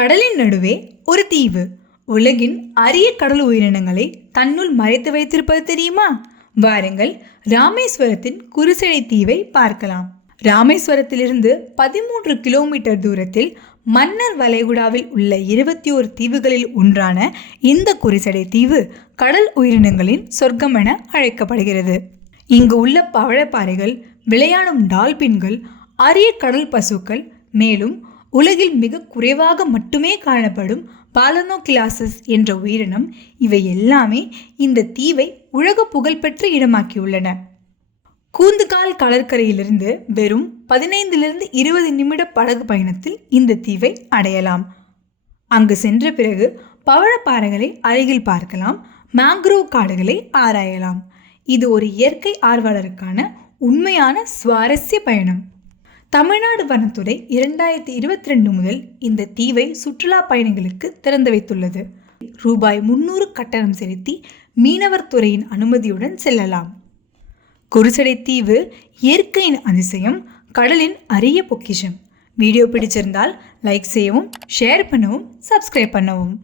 கடலின் நடுவே ஒரு தீவு. உலகின் அரிய கடல் உயிரினங்களை தன்னுள் மறைத்து வைத்திருப்பது தெரியுமா? வாருங்கள் ராமேஸ்வரத்தின் குருசடை தீவை பார்க்கலாம். ராமேஸ்வரத்திலிருந்து பதிமூன்று கிலோமீட்டர் தூரத்தில் மன்னர் வளைகுடாவில் உள்ள இருபத்தி ஓரு தீவுகளில் ஒன்றான இந்த குருசடை தீவு கடல் உயிரினங்களின் சொர்க்கம் என அழைக்கப்படுகிறது. இங்கு உள்ள பவழப்பாறைகள் விளையாடும் டால்பின்கள் அரிய கடல் பசுக்கள் மேலும் உலகில் மிக குறைவாக மட்டுமே காணப்படும் பாலனோகிளாசஸ் என்ற உயிரினம் இவை எல்லாமே இந்த தீவை உலக புகழ்பெற்ற இடமாக்கியுள்ளன. கூந்துகால் கடற்கரையிலிருந்து வெறும் பதினைந்திலிருந்து இருபது நிமிட படகு பயணத்தில் இந்த தீவை அடையலாம். அங்கு சென்ற பிறகு பவழப்பாறைகளை அருகில் பார்க்கலாம் மேங்க்ரோவ் காடுகளை ஆராயலாம். இது ஒரு இயற்கை ஆர்வலருக்கான உண்மையான சுவாரஸ்ய பயணம். தமிழ்நாடு வனத்துறை இரண்டாயிரத்தி இருபத்தி ரெண்டு முதல் இந்த தீவை சுற்றுலா பயணிகளுக்கு திறந்து வைத்துள்ளது. ரூபாய் முன்னூறு கட்டணம் செலுத்தி மீனவர் துறையின் அனுமதியுடன் செல்லலாம். குருசடை தீவு இயற்கையின் அதிசயம் கடலின் அரிய பொக்கிஷம். வீடியோ பிடிச்சிருந்தால் லைக் செய்யவும் ஷேர் பண்ணவும் சப்ஸ்கிரைப் பண்ணவும்.